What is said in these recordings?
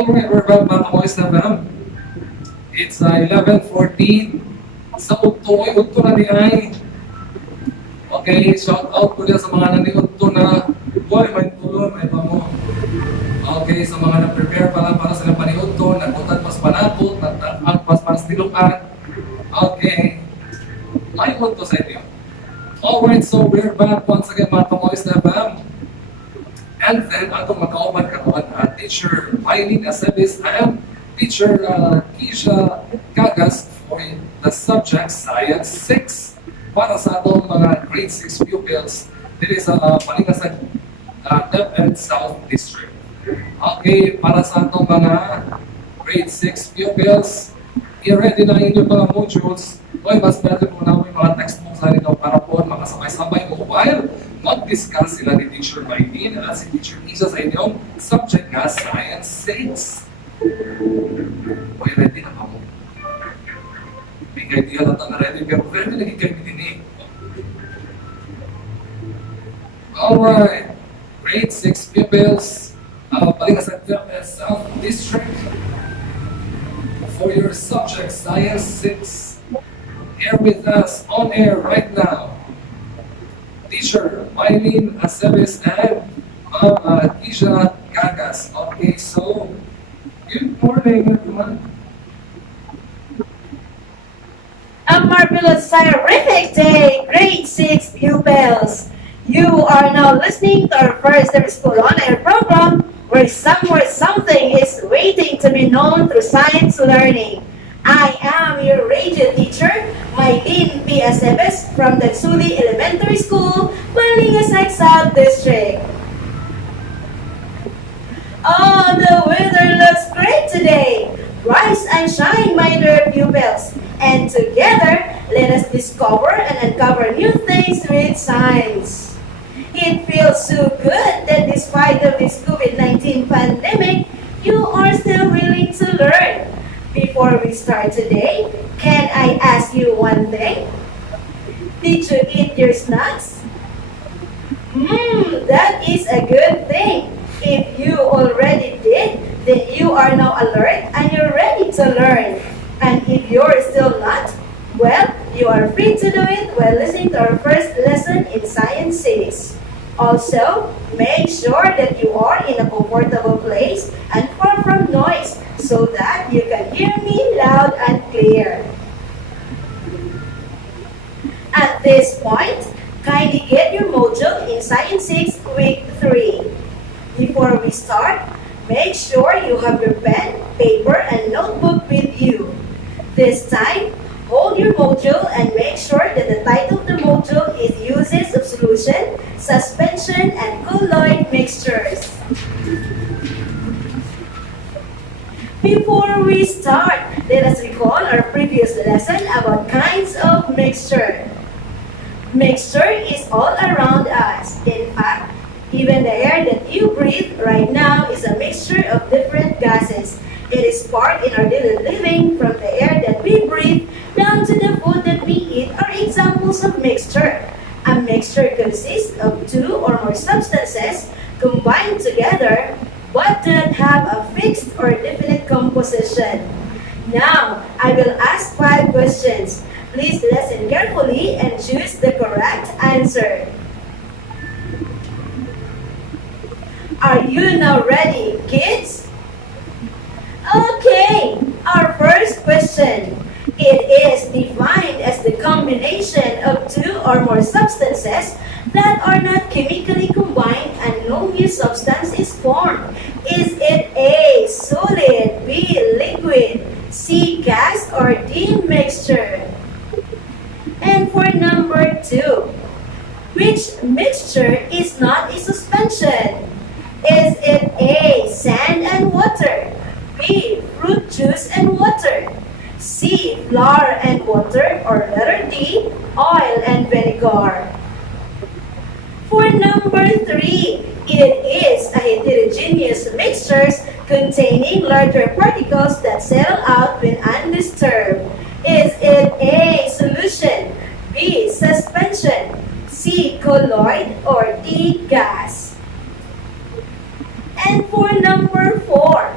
Alright, we're back mga kamoys na ma'am. It's 11:14. Sa utto ay utto na di ay. Okay, shout out ko dyan sa mga naniutto na boy, may tulong, may pamo. Okay, sa mga na-prepare para sa paniutto, nagbutan pas panakot, nagpas pas tilukan. Okay, may utto sa inyo. Alright, so we're back once again mga kamoys na ma'am. And then, atong makauban karon teacher Eileen Aceves and teacher Keisha Gagas for the subject Science 6 para sa atong mga grade 6 pupils dito sa Balingasag DepEd South District. Okay, para sa atong mga grade 6 pupils, i-ready na inyo mga modules. Oy, mas better kung na may mga textbooks na rin para po makasabay-sabay mo while mag-discuss sila ni Teacher Maylene at si Teacher Isa sa inyong subject nga Science 6. Oy, ready na ba mo? May kayo di halata na ready, pero ready na kayo din. Alright, grade 6 pupils, Balingasag South District for your subject Science 6. Here with us on air right now, Teacher Eileen Aceves and Keisha Gagas. Okay, so good morning, everyone. A marvelous, terrific day, grade 6 pupils. You are now listening to our first ever school on-air program where somewhere something is waiting to be known through science learning. I am your radio teacher, Maestrafeelingera P. Aceves from the Suli Elementary School, Balingasag South District. Oh, the weather looks great today. Rise and shine, my dear pupils. And together, let us discover and uncover new things with science. It feels so good that despite of this COVID-19 pandemic, you are still willing to learn. Before we start today, can I ask you one thing? Did you eat your snacks? That is a good thing. If you already did, then you are now alert and you're ready to learn. And if you're still not, well, you are free to do it while listening to our first lesson in Science 6. Also, make sure that you are in a comfortable place and far from noise so that you can hear me loud and clear. At this point, kindly get your module in Science 6 Week 3. Before we start, make sure you have your pen, paper, and notebook with you. This time, hold your module and make sure that the title of the module is Uses of Solution, Suspension, and Colloid Mixtures. Before we start, let us recall our previous lesson about kinds of mixture. Mixture is all around us. In fact, even the air that you breathe right now is a mixture of different gases. It is part in our daily living, from the air that we breathe down to the food that we eat are examples of mixture. A mixture consists of two or more substances combined together but do not have a fixed or definite composition. Now, I will ask 5 questions. Please listen carefully and choose the correct answer. Are you now ready, kids? Okay, our first question. It is defined as the combination of two or more substances that are not chemically combined and no new substance is formed. Is it A, solid, B, liquid, C, gas, or D, mixture? And for number 2, which mixture is not a suspension? Is it A, sand and water, B, fruit juice and water, C, flour and water, or letter D, oil and vinegar? For number 3, it is a heterogeneous mixtures containing larger particles that settle out when undisturbed. Is it A, solution, B, suspension, C, colloid, or D, gas? And for number 4,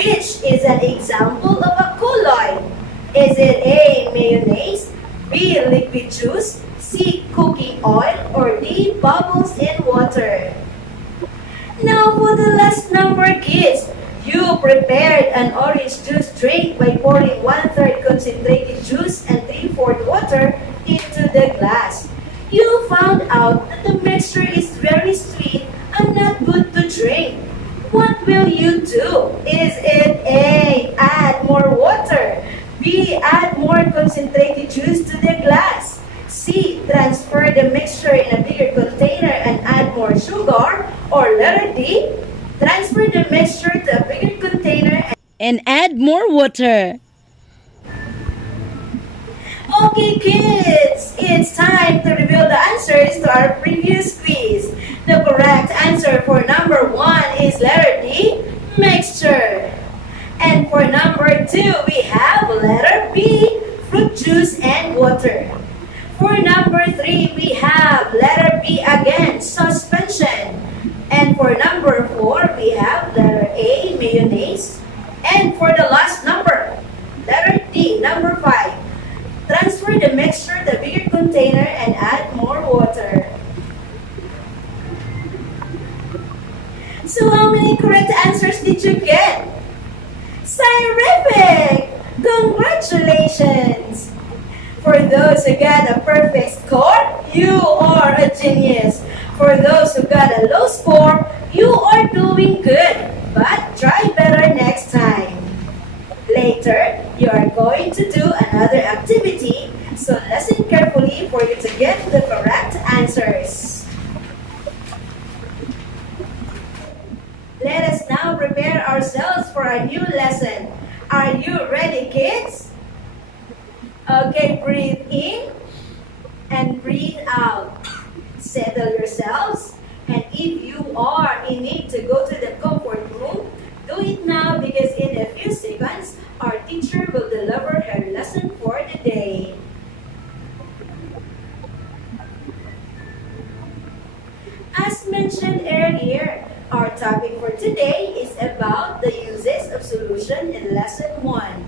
Which is an example of a colloid? Is it A, mayonnaise, B, liquid juice, C, cooking oil, or D, bubbles in water? Now for the last number, kids. You prepared an orange juice drink by pouring 1/3 concentrated juice and 3/4 water into the glass. You found out that the mixture is very sweet and not good to drink. What will you do? Is it A, add more water, B, add more concentrated juice to the glass, C, transfer the mixture in a bigger container and add more sugar, or letter D, transfer the mixture to a bigger container And add more water. Okay, kids, it's time to reveal the answers to our previous quiz. The correct answer for number 1 is letter D, mixture. And for number 2, we have letter B, fruit juice and water. For number 3, we have letter B again, suspension. And for number 4, we have letter A, mayonnaise. And for the last number, letter D, number 5, transfer the mixture to the bigger container and add more water. So how many correct answers did you get? Terrific! Congratulations! For those who got a perfect score, you are a genius. For those who got a low score, you are doing good. But try better next time. Later, you are going to do another activity, so listen carefully for you to get the correct answers. Let us now prepare ourselves for a new lesson. Are you ready, kids? Okay, breathe in and breathe out. Settle yourselves, and if you are in need to go to the comfort room, do it now because in a few seconds, our teacher will deliver her lesson for the day. As mentioned earlier, our topic for today is about the uses of solution in lesson 1.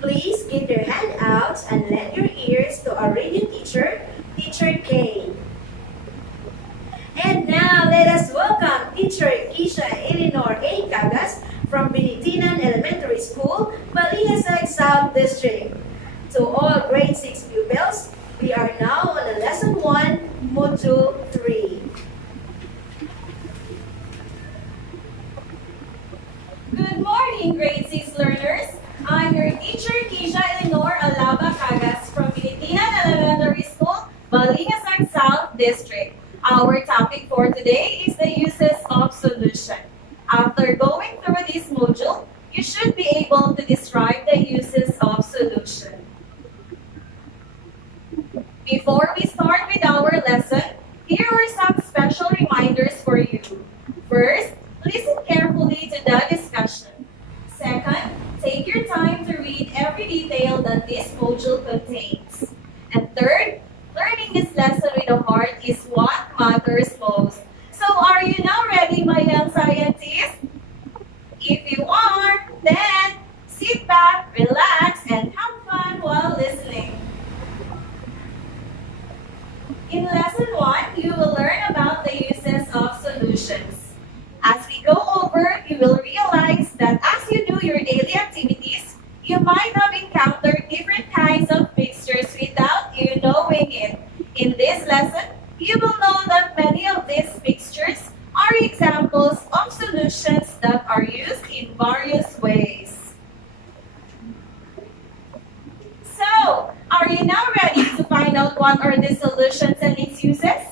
Please get your hand out and lend your ears to our radio teacher, Teacher Kay. And now let us welcome Teacher Keisha Eleanor A. Cagas from Binitinan Elementary School, Balingasag South District. To all grade 6 pupils, we are now on the lesson 1, module 3. Good morning, grade 6 learners. I'm your teacher, Keisha Eleanor Alaba Cagas from Binitinan Elementary School, Balingasag South District. Our topic for today is the uses of solution. After going through this module, you should be able to describe the uses of solution. Before we start with our lesson, here are some special reminders for you. First, listen carefully to the discussion. Second, take your time to read every detail that this module contains. And third, learning this lesson with the heart is what matters most. So are you now ready, my young scientists? If you are, then sit back, relax, and have fun while listening. In lesson 1, you will learn about the uses of solutions. As we go over, you will realize that as you do your daily activities, you might have encountered different kinds of mixtures without you knowing it. In this lesson, you will know that many of these mixtures are examples of solutions that are used in various ways. So, are you now ready to find out what are the solutions and its uses?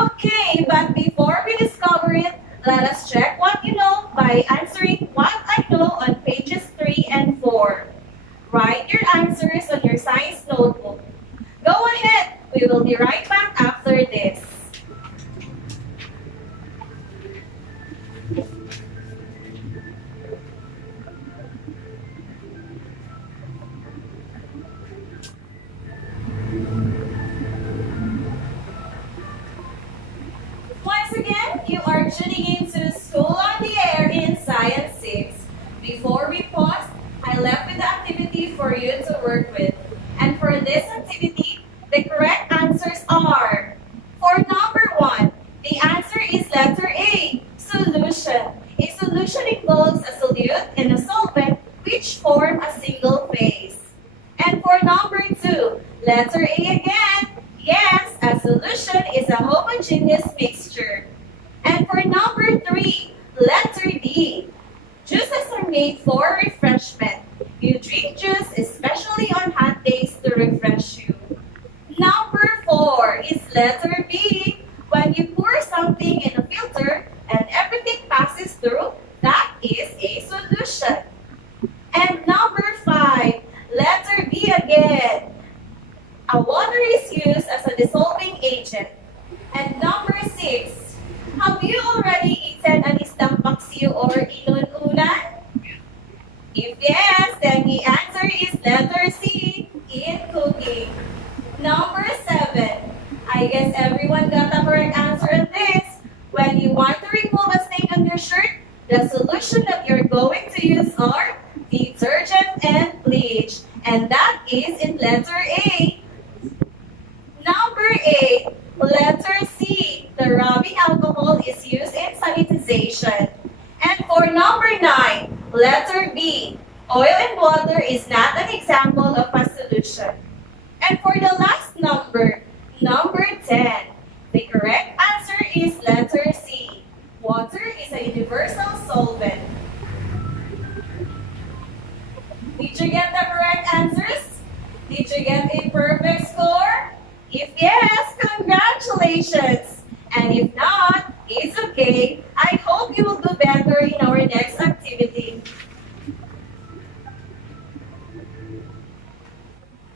Okay, but before we discover it, let us check what you know by answering what I know on pages 3 and 4. Write your answers on your science notebook. Go ahead, we will be right back after this. Once again, you are tuning into School on the Air in Science 6. involves a solute and a solvent which form a single phase. And for number 2, letter A again. Yes, a solution is a homogeneous mixture. And for number 3, letter D. Juices are made for refreshment. You drink juice especially on hot days to refresh you. Number 4 is letter B. When you pour something in a filter and everything passes through, that is a solution. And number 5, letter B again. A water is used as a dissolving agent. And number 6, have you already eaten an isdang paksiw or inununan? If yes, then the answer is letter C, in cooking. Number 7, I guess everyone got the correct answer on this. When you want to remove a stain on your shirt, the solution that you're going to use are detergent and bleach. And that is in letter A. Number 8, letter C, the rubbing alcohol is used in sanitization. And for number 9, letter B, oil and water is not an example of a solution. And for the last number 10, the correct answer is letter C. Water is a universal solvent. Did you get the correct answers? Did you get a perfect score? If yes, congratulations! And if not, it's okay. I hope you will do better in our next activity.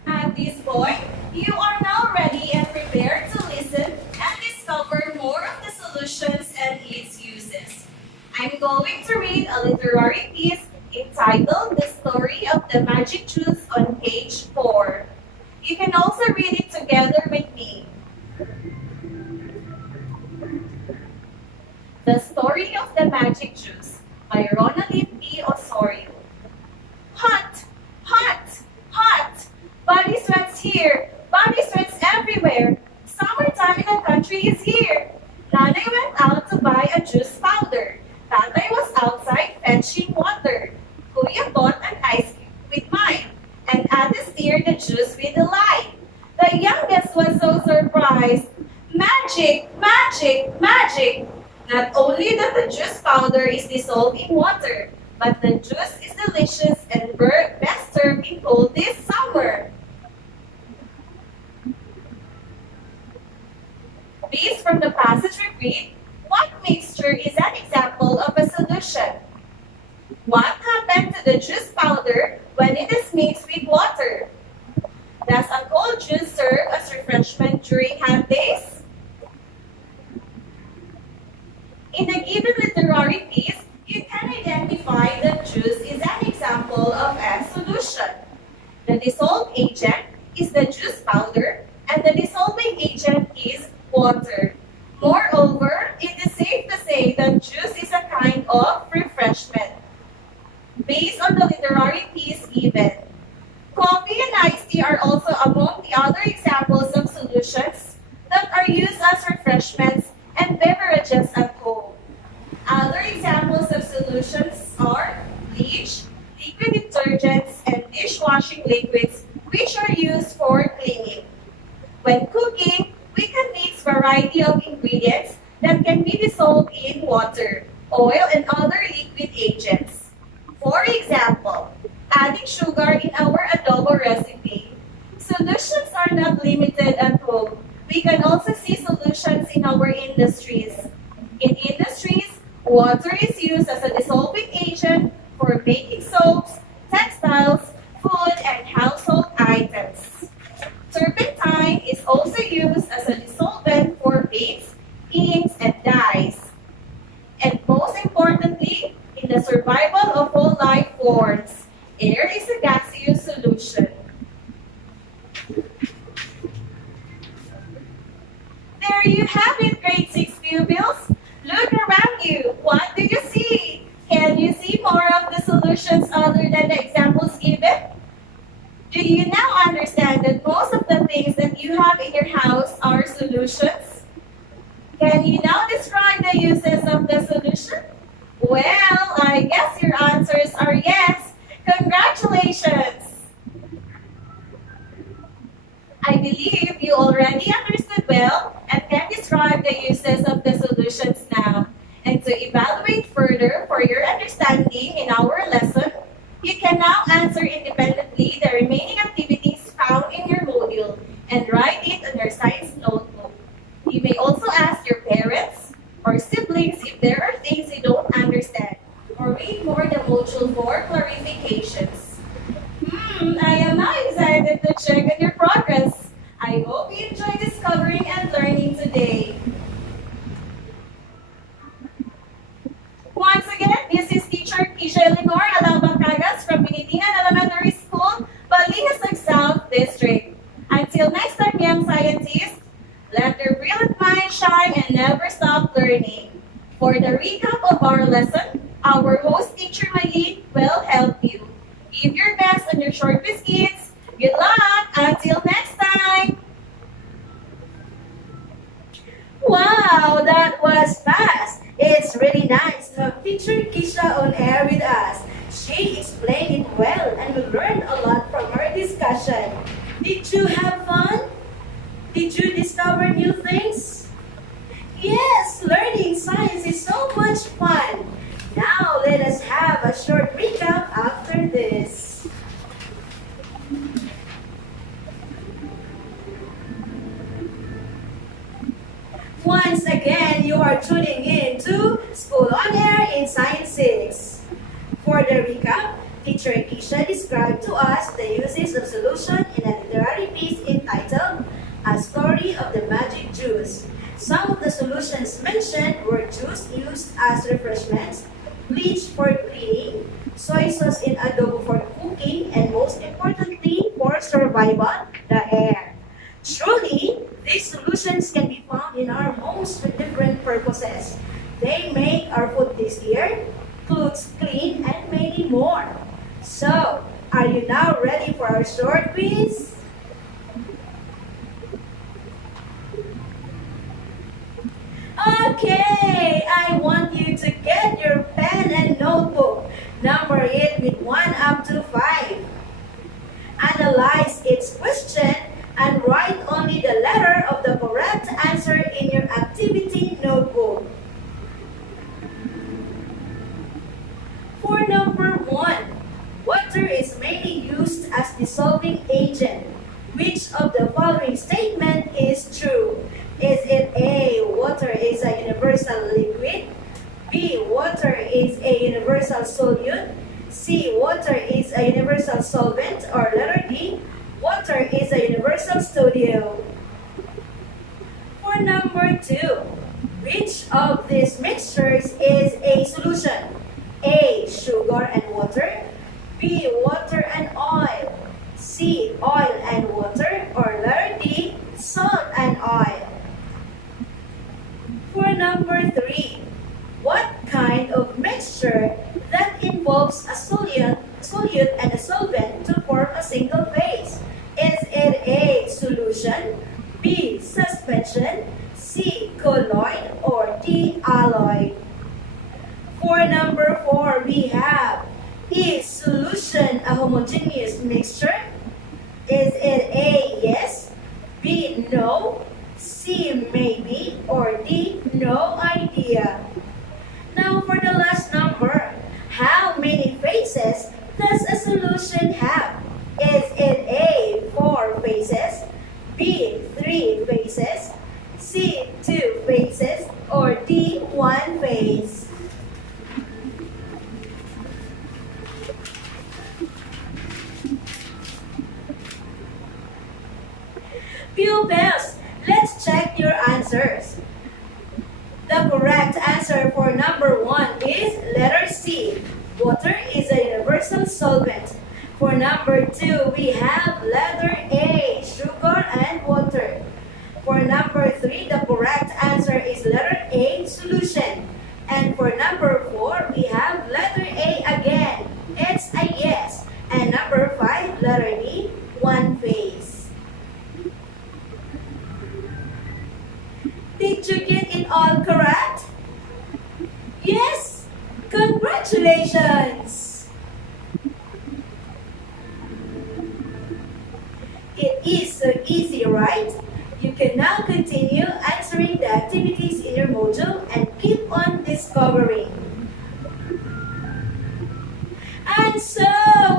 At this point, you are now ready and prepared to listen and discover more of the solutions and its uses. I'm going to read a literary piece entitled The Story of the Magic Juice on page 4. You can also read it together with me. The Story of the Magic Juice by Ronaldin P. Osorio. Hot, hot, hot. Body sweats here, body sweats everywhere. Summertime in the country is here. Nanay went out to buy a juice powder. Tatay was outside fetching water. Kuya bought an ice cube with mine, and Ate stirred the juice with delight. The youngest was so surprised. Magic, magic, magic! Not only that the juice powder is dissolved in water, but the juice is delicious and best served in cold this summer. Based from the passage we read, what mixture is an example of a solution? What happened to the juice powder when it is mixed with water? Does a cold juice serve as refreshment during hot days? In a given literary piece, you can identify that juice is an example of a solution. The dissolved agent is the juice powder, and the dissolving agent is water. Moreover, it is safe to say that juice is a kind of refreshment. Based on the literary piece given, coffee and iced tea are also among the other examples of solutions that are used as refreshments and beverages at home. Other examples of solutions are bleach, liquid detergents, and dishwashing liquids, which are used for cleaning. When cooking, we can mix variety of ingredients that can be dissolved in water, oil, and other liquid agents. For example, adding sugar in our adobo recipe. Solutions are not limited at home. We can also see solutions in our industries. In industries, water is used as a dissolving agent for making soaps, textiles, food, and household items. Turpentine is also used as a dissolvent for paints, inks, and dyes. And most importantly, in the survival of all life forms, air is a gaseous solution. There you have it, grade 6 pupils. Look around you. What do you see? Can you see more of the solutions other than the examples given? Do you now understand that most of the things that you have in your house are solutions? Can you now describe the uses of the solution? Well, I guess your answers are yes. Congratulations! I believe you already understood well and can describe the uses of the solutions now. And to evaluate further for your understanding in our lesson, you can now answer independently the remaining activities found in your module and write it on your science notebook. You may also ask your parents or siblings if there are things you don't understand, or read more the module for clarifications. I am now excited to check on your progress. I hope you enjoy discovering and learning today. Once again, this is teacher Maestrafeelingera from Binitingan Elementary School, Balingasag South District. Until next time, young scientists, let your brilliant mind shine and never stop learning. For the recap of our lesson, our host teacher Maylene will help you. Give your best on your short biscuits. Good luck! Until next time! Wow, that was fast. It's really nice to have teacher Kisha on air with us. She explained it well and we learned a lot from her discussion. Did you have fun? Did you discover new things? Yes, learning science is so much fun. Now let us have a short recap after this. Once again, you are tuning in to School on Air in Science 6. For the recap, teacher Kisha described to us the uses of solution in a literary piece entitled A Story of the Magic Juice. Some of the solutions mentioned were juice used as refreshments, bleach for cleaning, soy sauce in adobo for cooking, and most importantly, for survival, the air. Truly, these solutions can be found in our homes for different purposes. They make our food tastier, clothes clean, and many more. So, are you now ready for our short quiz? Okay, I want you to get your pen and notebook. Number it with 1 up to 5. Analyze each question and write only the letter of the correct answer in your activity notebook. For number 1, water is mainly used as dissolving agent. Which of the following statement is true? Is it A, water is a universal liquid? B, water is a universal solute? C, water is a universal solvent? Or letter D, water is a universal studio? For number 2, which of these mixtures is a solution? A, sugar and water? B, water and oil? C, oil and water? Or letter D, salt and oil? For number 3, what kind of mixture that involves a solute and a solvent to form a single phase? Is it A, solution, B, suspension, C, colloid, or D, alloy? For number 4, we have, is solution a homogeneous mixture? Is it A, yes, B, no, C, maybe, or D, no idea? Now for the last number, how many phases does a solution have? Is it A, 4 phases, B, 3 phases, C, 2 phases, or D, 1 phase? Pupils, let's check your answers. The correct answer for number 1 is letter C. Water is a universal solvent. For number 2, we have letter A, sugar and water. For number 3, the correct answer is letter A, solution. And for number 4, we have letter A again. It's a yes. And number 5, letter D, 1 phase. Did you get it all correct? Yes? Good. Congratulations! It is so easy, right? You can now continue answering the activities in your module and keep on discovering. And so,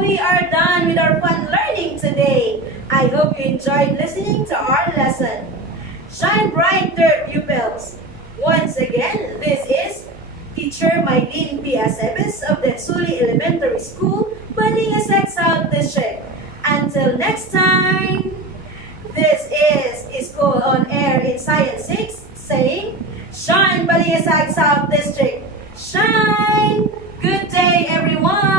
we are done with our fun learning today. I hope you enjoyed listening to our lesson. Shine bright, dear pupils. Once again, this is Teacher Mylene P. Aceves of the Suli Elementary School, Balingasag South District. Until next time, this is School on Air in Science 6 saying, Shine Balingasag South District. Shine! Good day, everyone!